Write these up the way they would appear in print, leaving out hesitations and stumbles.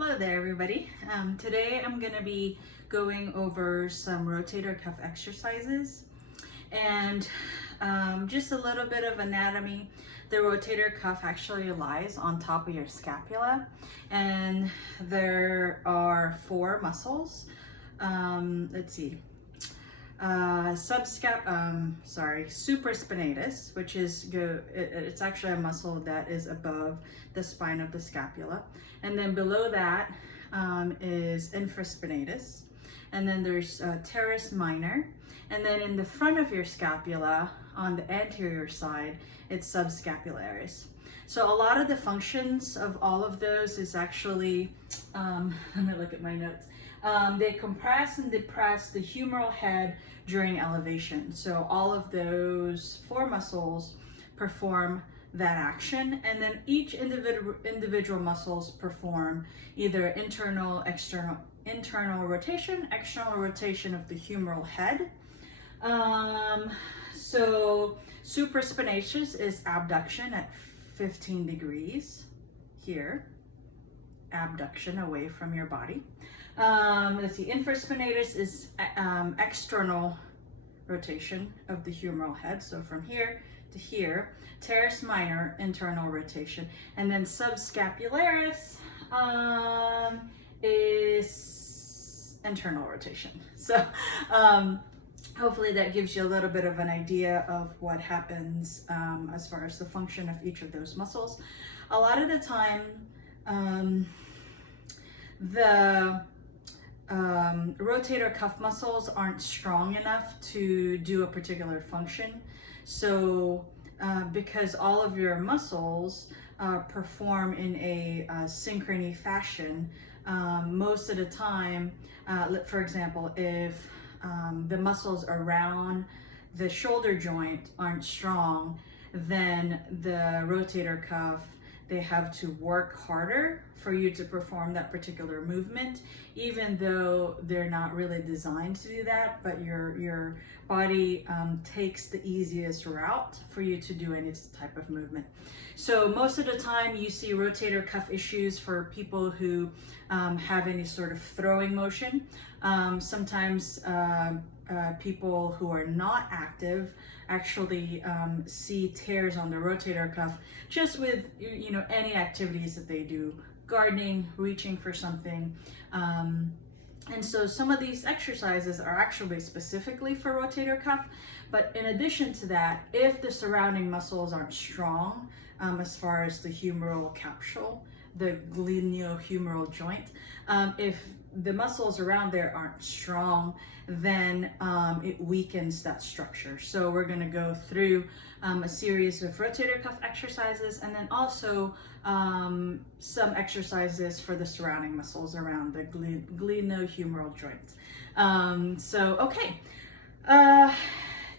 Hello there, everybody. Today I'm going to be going over some rotator cuff exercises and just a little bit of anatomy. The rotator cuff actually lies on top of your scapula, and there are four muscles. Let's see. Supraspinatus, which is it's actually a muscle that is above the spine of the scapula, and then below that is infraspinatus, and then there's teres minor, and then in the front of your scapula on the anterior side it's subscapularis. So a lot of the functions of all of those is actually let me look at my notes. They compress and depress the humeral head during elevation. So all of those four muscles perform that action, and then each individual muscles perform either internal rotation, external rotation of the humeral head. So supraspinatus is abduction at 15 degrees here, abduction away from your body. Let's see, infraspinatus is external rotation of the humeral head, so from here to here. Teres minor, internal rotation, and then subscapularis is internal rotation. So hopefully that gives you a little bit of an idea of what happens as far as the function of each of those muscles. A lot of the time, the rotator cuff muscles aren't strong enough to do a particular function. So because all of your muscles perform in a synchrony fashion, most of the time, for example, if the muscles around the shoulder joint aren't strong, then the rotator cuff, they have to work harder for you to perform that particular movement, even though they're not really designed to do that, but your body takes the easiest route for you to do any type of movement. So most of the time you see rotator cuff issues for people who have any sort of throwing motion. Sometimes people who are not active actually see tears on the rotator cuff just with any activities that they do, gardening, reaching for something. And so some of these exercises are actually specifically for rotator cuff, but in addition to that, if the surrounding muscles aren't strong, as far as the humeral capsule, the glenohumeral joint, if the muscles around there aren't strong, then it weakens that structure. So we're going to go through a series of rotator cuff exercises, and then also some exercises for the surrounding muscles around the glenohumeral joint.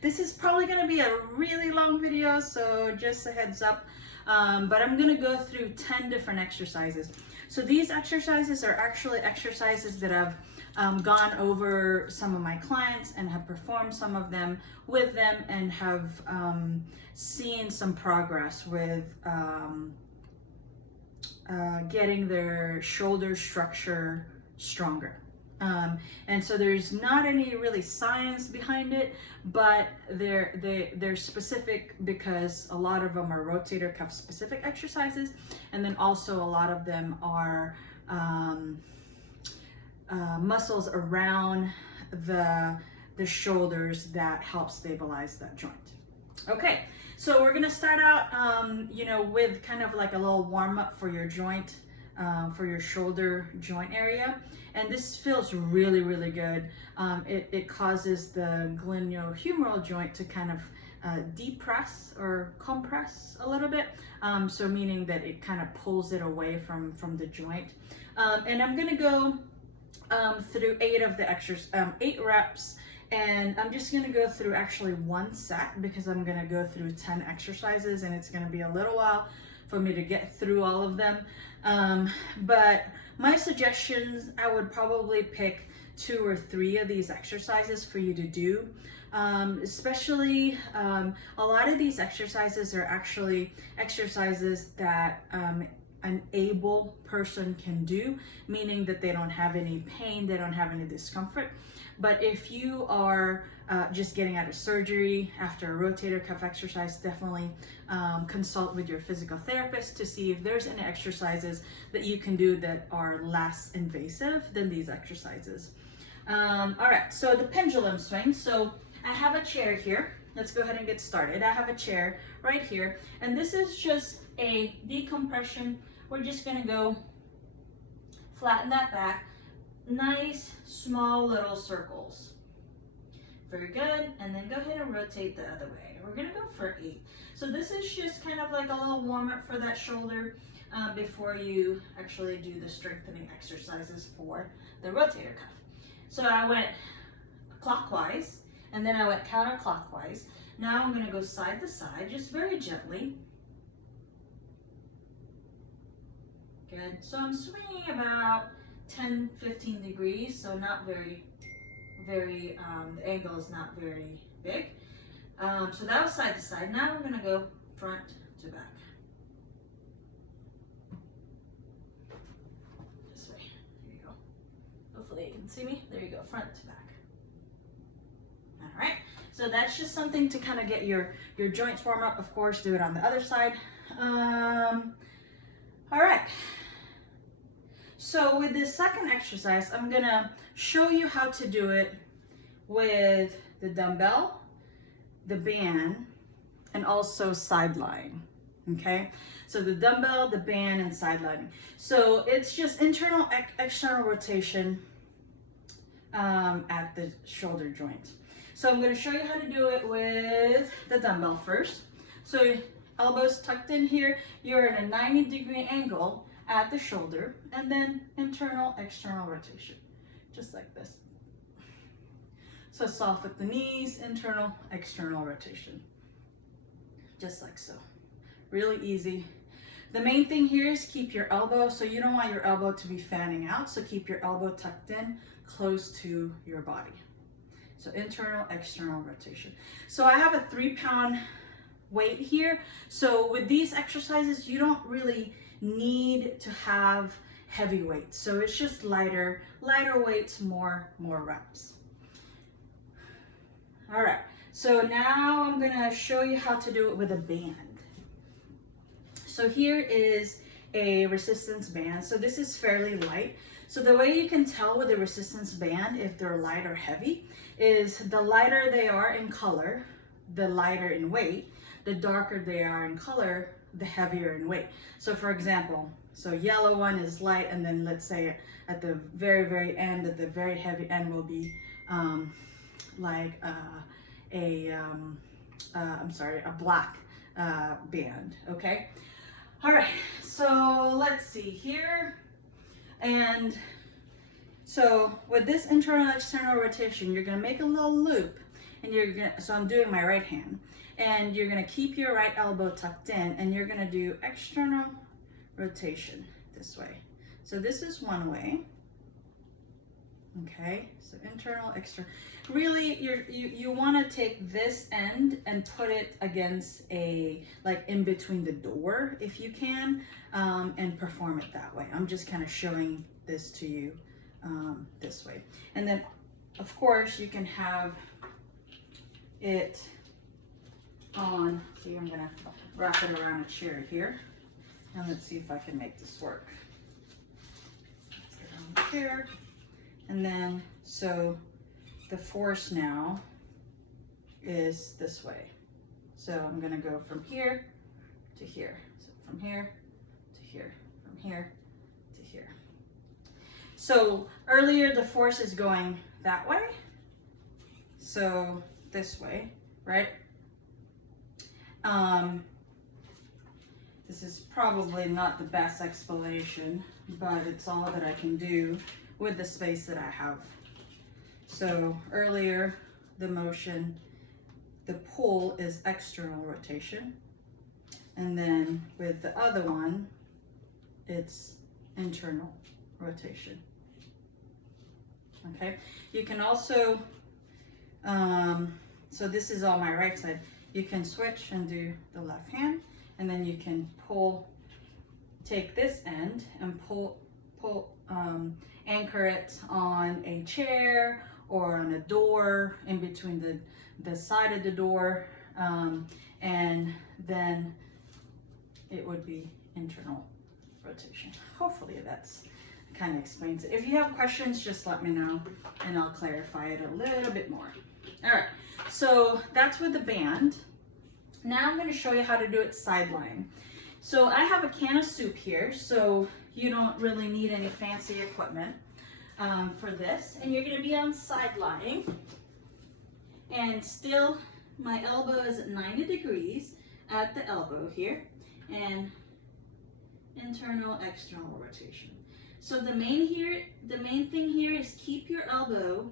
This is probably going to be a really long video, so just a heads up. But I'm going to go through 10 different exercises. So these exercises are actually exercises that I've gone over some of my clients and have performed some of them with them, and have seen some progress with getting their shoulder structure stronger. And so there's not any really science behind it, but they're specific because a lot of them are rotator cuff specific exercises, and then also a lot of them are muscles around the shoulders that help stabilize that joint. Okay, so we're gonna start out with kind of like a little warm up for your joint, for your shoulder joint area. And this feels really, really good. It causes the glenohumeral joint to kind of depress or compress a little bit. So meaning that it kind of pulls it away from the joint. And I'm gonna go through 8 reps, and I'm just gonna go through actually one set because I'm gonna go through 10 exercises, and it's gonna be a little while for me to get through all of them. But my suggestions, I would probably pick 2 or 3 of these exercises for you to do. Especially a lot of these exercises are actually exercises that an able person can do, meaning that they don't have any pain, they don't have any discomfort. But if you are just getting out of surgery after a rotator cuff exercise, definitely consult with your physical therapist to see if there's any exercises that you can do that are less invasive than these exercises. All right, so the pendulum swing. So I have a chair here. Let's go ahead and get started. I have a chair right here, and this is just a decompression. We're just gonna go flatten that back. Nice, small little circles. Very good, and then go ahead and rotate the other way. We're gonna go for 8. So this is just kind of like a little warm up for that shoulder before you actually do the strengthening exercises for the rotator cuff. So I went clockwise, and then I went counterclockwise. Now I'm gonna go side to side, just very gently. Good, so I'm swinging about 10-15 degrees, so not very, the angle is not very big. So that was side to side. Now we're gonna go front to back. This way, there you go. Hopefully you can see me. There you go, front to back. All right, so that's just something to kind of get your joints warm up. Of course, do it on the other side. All right. So with this second exercise, I'm gonna show you how to do it with the dumbbell, the band, and also sideline, okay? So the dumbbell, the band, and sidelining. So it's just internal, external rotation at the shoulder joint. So I'm gonna show you how to do it with the dumbbell first. So elbows tucked in here, you're in a 90-degree angle at the shoulder, and then internal, external rotation, just like this. So soft at the knees, internal, external rotation, just like so. Really easy. The main thing here is keep your elbow, so you don't want your elbow to be fanning out, so keep your elbow tucked in, close to your body. So internal, external rotation. So I have a 3-pound weight here. So with these exercises, you don't really need to have heavy weights. So it's just lighter weights, more reps. All right, so now I'm gonna show you how to do it with a band. So here is a resistance band. So this is fairly light. So the way you can tell with a resistance band if they're light or heavy is the lighter they are in color, the lighter in weight, the darker they are in color, the heavier in weight. So for example, so yellow one is light, and then let's say at the very end, at the very heavy end will be like a black band, okay? All right, so let's see here. And so with this internal external rotation, you're gonna make a little loop, and so I'm doing my right hand, and you're gonna keep your right elbow tucked in, and you're gonna do external rotation this way. So this is one way. Okay, so internal, external. Really, you want to take this end and put it against like in between the door if you can, and perform it that way. I'm just kind of showing this to you this way. And then, of course, you can have it on, see, I'm gonna wrap it around a chair here. And let's see if I can make this work. Put it on the chair. And then, so the force now is this way. So I'm gonna go from here to here. So from here to here, from here to here. So earlier the force is going that way. So this way, right? This is probably not the best explanation, but it's all that I can do with the space that I have. So earlier, the motion, the pull is external rotation. And then with the other one, it's internal rotation. Okay, you can also, so this is on my right side. You can switch and do the left hand, and then you can pull take this end and anchor it on a chair or on a door in between the side of the door, and then it would be internal rotation. Hopefully that's kind of explains it. If you have questions, just let me know and I'll clarify it a little bit more. All right, so that's with the band. Now I'm going to show you how to do it side lying. So I have a can of soup here, so you don't really need any fancy equipment for this. And you're going to be on side lying, and still my elbow is at 90 degrees at the elbow here, and internal, external rotation. So the main thing here is keep your elbow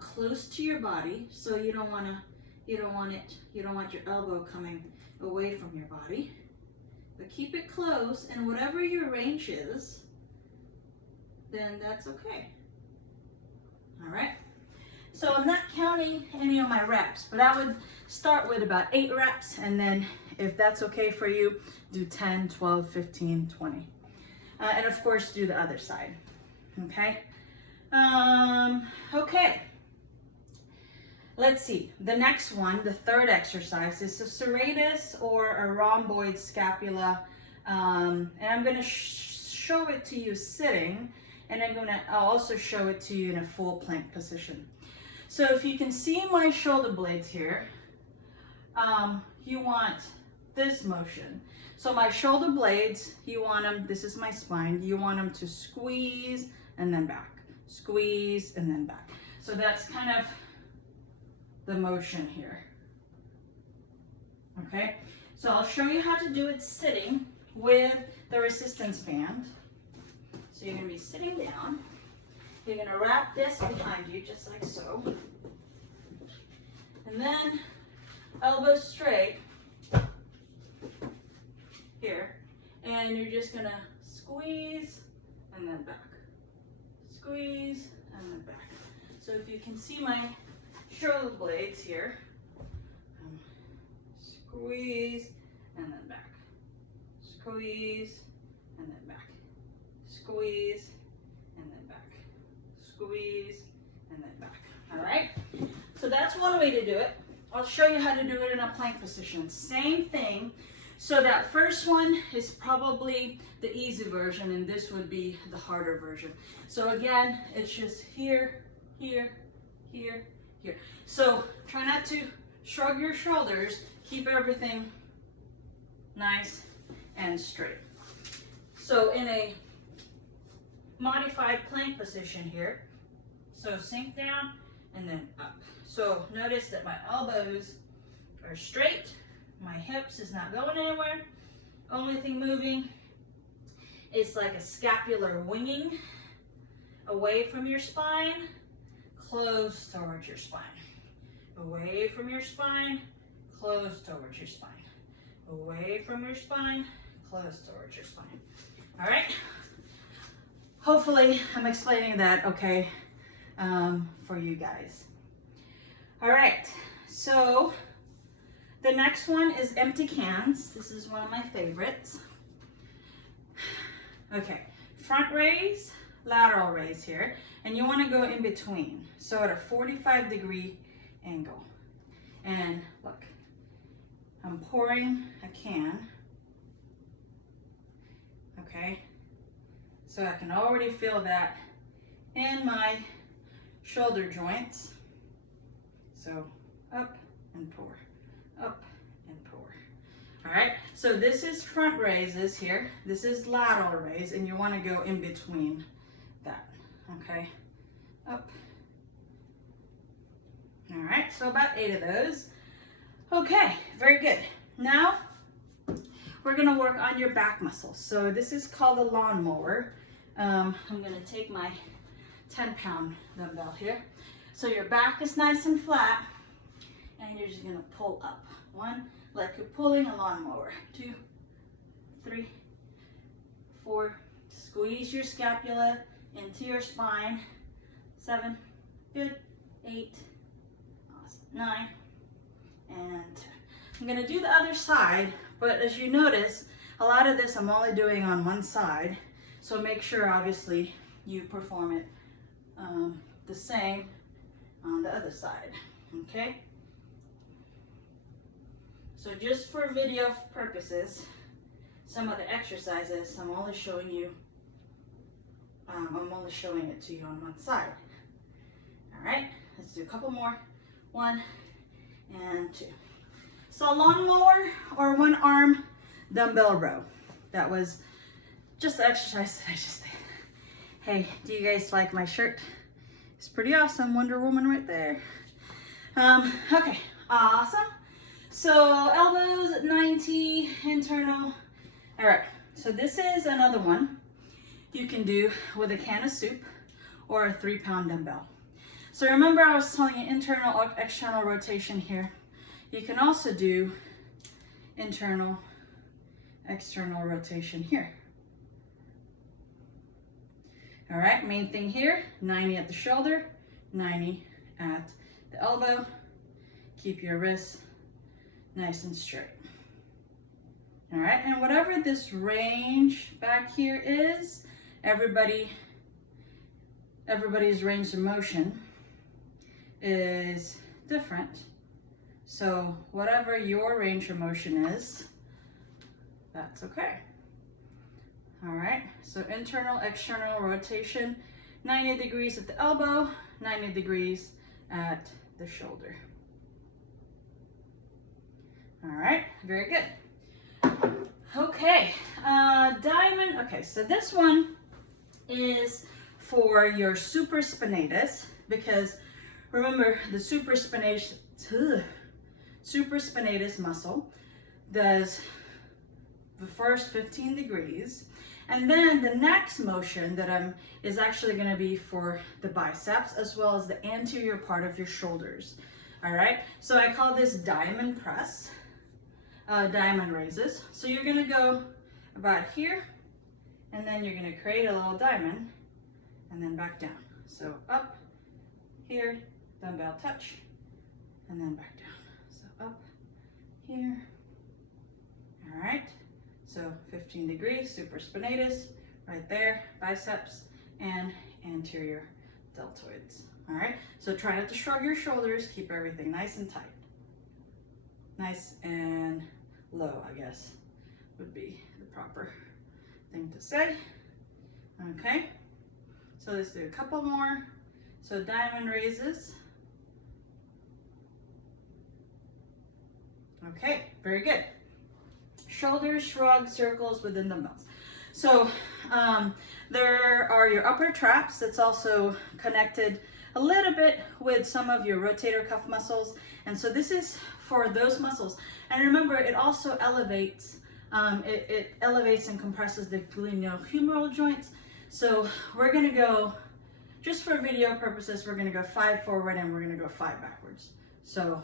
close to your body. So you don't want your elbow coming away from your body, but keep it close, and whatever your range is, then that's okay. All right. So I'm not counting any of my reps, but I would start with about 8 reps, and then if that's okay for you, do 10, 12, 15, 20. And of course, do the other side, okay? Okay, let's see. The next one, the third exercise, is a serratus or a rhomboid scapula. And I'm gonna show it to you sitting, and I'll also show it to you in a full plank position. So if you can see my shoulder blades here, you want this motion. So my shoulder blades, you want them, this is my spine, you want them to squeeze and then back, squeeze and then back. So that's kind of the motion here. Okay, so I'll show you how to do it sitting with the resistance band. So you're gonna be sitting down. You're gonna wrap this behind you just like so. And then elbows straight here. And you're just gonna squeeze and then back. Squeeze and then back. So if you can see my shoulder blades here, squeeze and then back. Squeeze and then back. Squeeze and then back. Squeeze and then back. All right, so that's one way to do it. I'll show you how to do it in a plank position. Same thing. So that first one is probably the easy version, and this would be the harder version. So again, it's just here, here, here, here. So try not to shrug your shoulders. Keep everything nice and straight. So in a modified plank position here, so sink down and then up. So notice that my elbows are straight, my hips is not going anywhere. Only thing moving is like a scapular winging away from your spine, close towards your spine. Away from your spine, close towards your spine. Away from your spine, close towards your spine. All right. Hopefully I'm explaining that okay for you guys. All right, so the next one is empty cans. This is one of my favorites. Okay, front raise, lateral raise here, and you want to go in between. So at a 45-degree angle. And look, I'm pouring a can. Okay, so I can already feel that in my shoulder joints. So up and pour, up and pour. All right, so this is front raises here. This is lateral raise, and you want to go in between that, okay? Up. All right, so about 8 of those. Okay, very good. Now, we're gonna work on your back muscles. So this is called a lawnmower. I'm gonna take my 10-pound dumbbell here. So your back is nice and flat, and you're just gonna pull up. 1, like you're pulling a lawnmower. 2, 3, 4. Squeeze your scapula into your spine. 7, good. 8, awesome. 9, and 10. I'm gonna do the other side, but as you notice, A lot of this I'm only doing on one side, so make sure obviously you perform it the same on the other side, okay? So just for video purposes, some of the exercises I'm only showing you, I'm only showing it to you on one side. All right, let's do a couple more. 1 and 2. So lawnmower or one arm dumbbell row. That was just the exercise that I just did. Hey, do you guys like my shirt? It's pretty awesome, Wonder Woman right there. Okay, awesome. So elbows at 90, internal. All right, so this is another one you can do with a can of soup or a 3-pound dumbbell. So remember I was telling you internal or external rotation here. You can also do internal, external rotation here. All right, main thing here, 90 at the shoulder, 90 at the elbow. Keep your wrists nice and straight. All right, and whatever this range back here is, everybody's range of motion is different. So whatever your range of motion is, that's okay. All right, so internal, external rotation, 90 degrees at the elbow, 90 degrees at the shoulder. All right, very good. Okay, diamond. Okay, so this one is for your supraspinatus, because remember the supraspinatus muscle does the first 15 degrees, and then the next motion that is actually going to be for the biceps as well as the anterior part of your shoulders. All right, so I call this diamond press, diamond raises. So you're going to go about here, and then you're going to create a little diamond and then back down. So up here, dumbbell touch, and then back down. So up here. All right, so 15 degrees, supraspinatus, right there, biceps and anterior deltoids. All right, so try not to shrug your shoulders, keep everything nice and tight. Nice and low, I guess, would be the proper thing to say. Okay, so let's do a couple more. So diamond raises. Okay, very good. Shoulders, shrug, circles within dumbbells. So there are your upper traps that's also connected a little bit with some of your rotator cuff muscles. And so this is for those muscles. And remember, it also elevates, it elevates and compresses the glenohumeral joints. So we're gonna go, just for video purposes, we're gonna go 5 forward and we're gonna go 5 backwards. So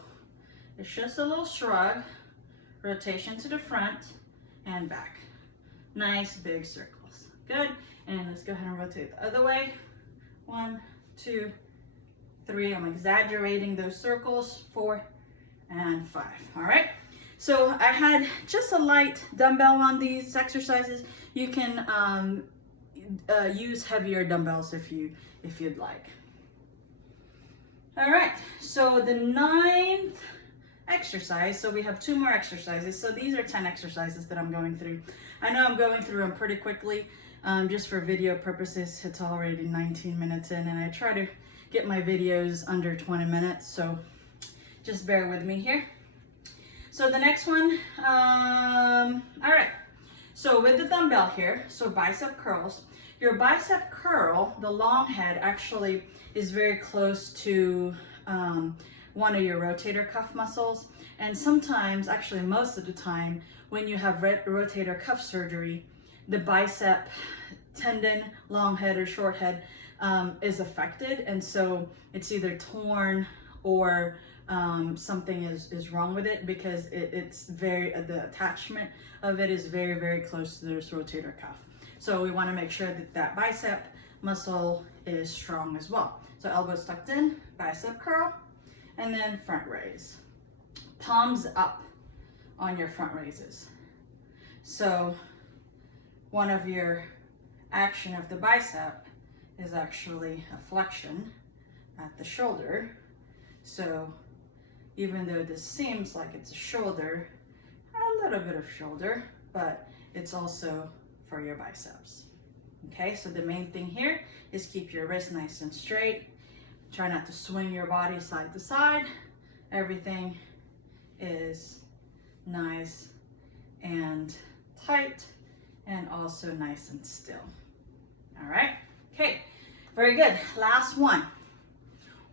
it's just a little shrug, rotation to the front and back. Nice big circles. Good. And let's go ahead and rotate the other way. 1, 2, 3. I'm exaggerating those circles. 4 and 5. All right. So I had just a light dumbbell on these exercises. You can use heavier dumbbells if you'd like. All right. So the 9th exercise, so we have 2 more exercises. So these are 10 exercises that I'm going through. I know I'm going through them pretty quickly, just for video purposes. It's already 19 minutes in, and I try to get my videos under 20 minutes, so just bear with me here. So the next one, all right, so with the dumbbell here, so bicep curls. Your bicep curl, the long head, actually is very close to one of your rotator cuff muscles. And sometimes, actually most of the time, when you have rotator cuff surgery, the bicep tendon, long head or short head, is affected. And so it's either torn or something is wrong with it, because it's the attachment of it is very, very close to this rotator cuff. So we want to make sure that that bicep muscle is strong as well. So elbows tucked in, bicep curl, and then front raise. Palms up on your front raises. So one of your action of the bicep is actually a flexion at the shoulder. So even though this seems like it's a shoulder, a little bit of shoulder, but it's also for your biceps. Okay, so the main thing here is keep your wrist nice and straight. Try not to swing your body side to side. Everything is nice and tight and also nice and still. All right, okay, very good. Last one,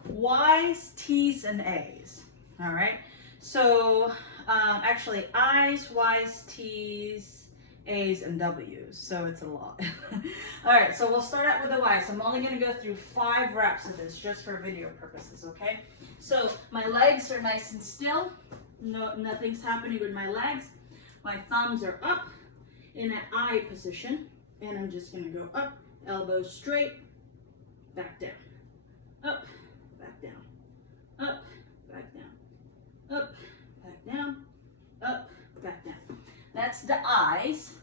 Y's, T's, and A's. All right, so actually I's, Y's, T's, A's, and W's, so it's a lot. All right, so we'll start out with the Y's. I'm only gonna go through 5 reps of this just for video purposes, okay? So my legs are nice and still. No, nothing's happening with my legs. My thumbs are up in an I position, and I'm just gonna go up, elbows straight, back down, up, back down, up, back down, up, back down, up, back down. That's the I's.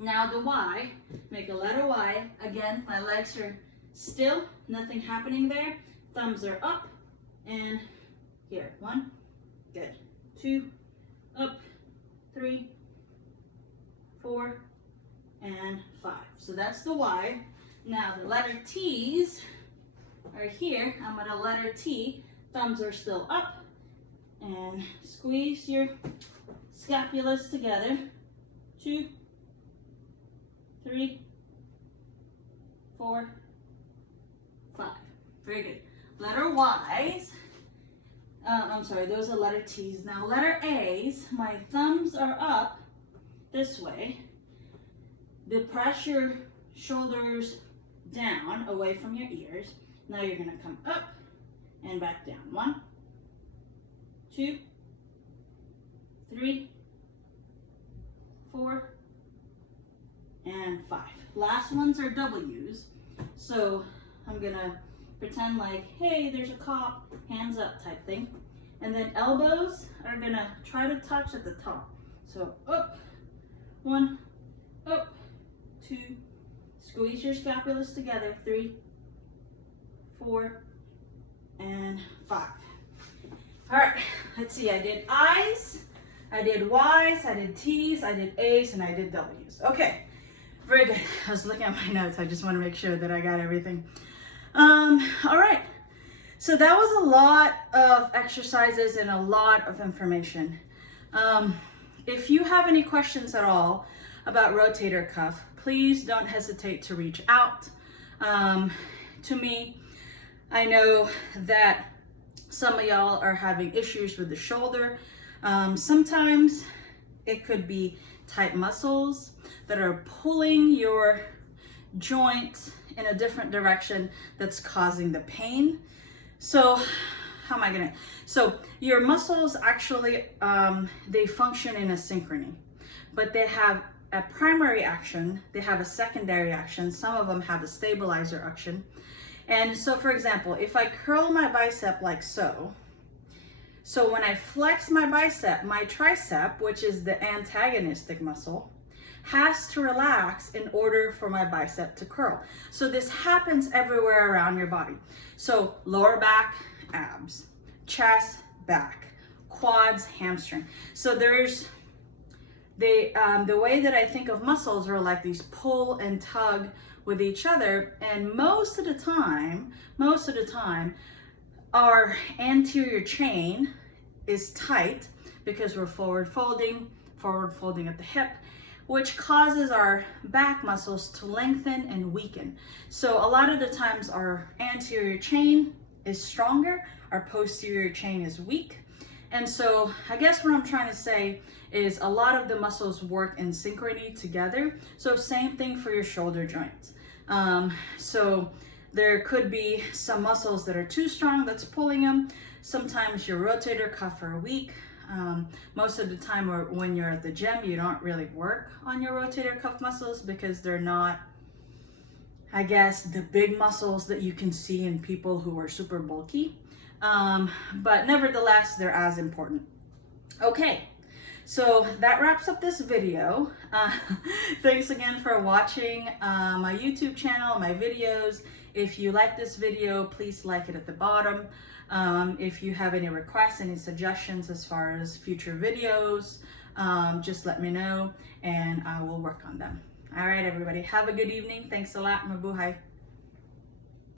Now the Y, make a letter Y. Again, my legs are still, nothing happening there. Thumbs are up, and here, 1, good, 2, up, 3, 4, and 5. So that's the Y. Now the letter T's are here. I'm at a letter T. Thumbs are still up, and squeeze your scapulas together. 2, 3, 4, 5. Very good. Letter Y's. I'm sorry, those are letter T's. Now letter A's, my thumbs are up this way. The press your shoulders down away from your ears. Now you're gonna come up and back down. 1, 2, 3, 4, and 5. Last ones are W's. So I'm gonna pretend like, hey, there's a cop, hands up type thing. And then elbows are gonna try to touch at the top. So up, 1, up, 2, squeeze your scapulas together, 3, 4, and 5. All right, let's see, I did I's, I did Y's, I did T's, I did A's, and I did W's. Okay, very good. I was looking at my notes. I just want to make sure that I got everything. All right, so that was a lot of exercises and a lot of information. If you have any questions at all about rotator cuff, please don't hesitate to reach out to me. I know that some of y'all are having issues with the shoulder. Sometimes it could be tight muscles that are pulling your joint in a different direction that's causing the pain. So so your muscles actually, they function in a synchrony, but they have a primary action, they have a secondary action, some of them have a stabilizer action. And so for example, if I curl my bicep like so, so when I flex my bicep, my tricep, which is the antagonistic muscle, has to relax in order for my bicep to curl. So this happens everywhere around your body. So lower back, abs, chest, back, quads, hamstring. So there's the way that I think of muscles are like these pull and tug with each other, and most of the time, our anterior chain is tight because we're forward folding at the hip, which causes our back muscles to lengthen and weaken. So a lot of the times our anterior chain is stronger, our posterior chain is weak. And so I guess what I'm trying to say is a lot of the muscles work in synchrony together. So same thing for your shoulder joints. So there could be some muscles that are too strong that's pulling them. Sometimes your rotator cuff are weak. Most of the time when you're at the gym, you don't really work on your rotator cuff muscles because they're not, I guess, the big muscles that you can see in people who are super bulky. But nevertheless, they're as important. Okay, So that wraps up this video. Thanks again for watching my YouTube channel, my videos. If you like this video, please like it at the bottom. If you have any requests, any suggestions as far as future videos, just let me know and I will work on them. All right, everybody, have a good evening. Thanks a lot. Mabuhay.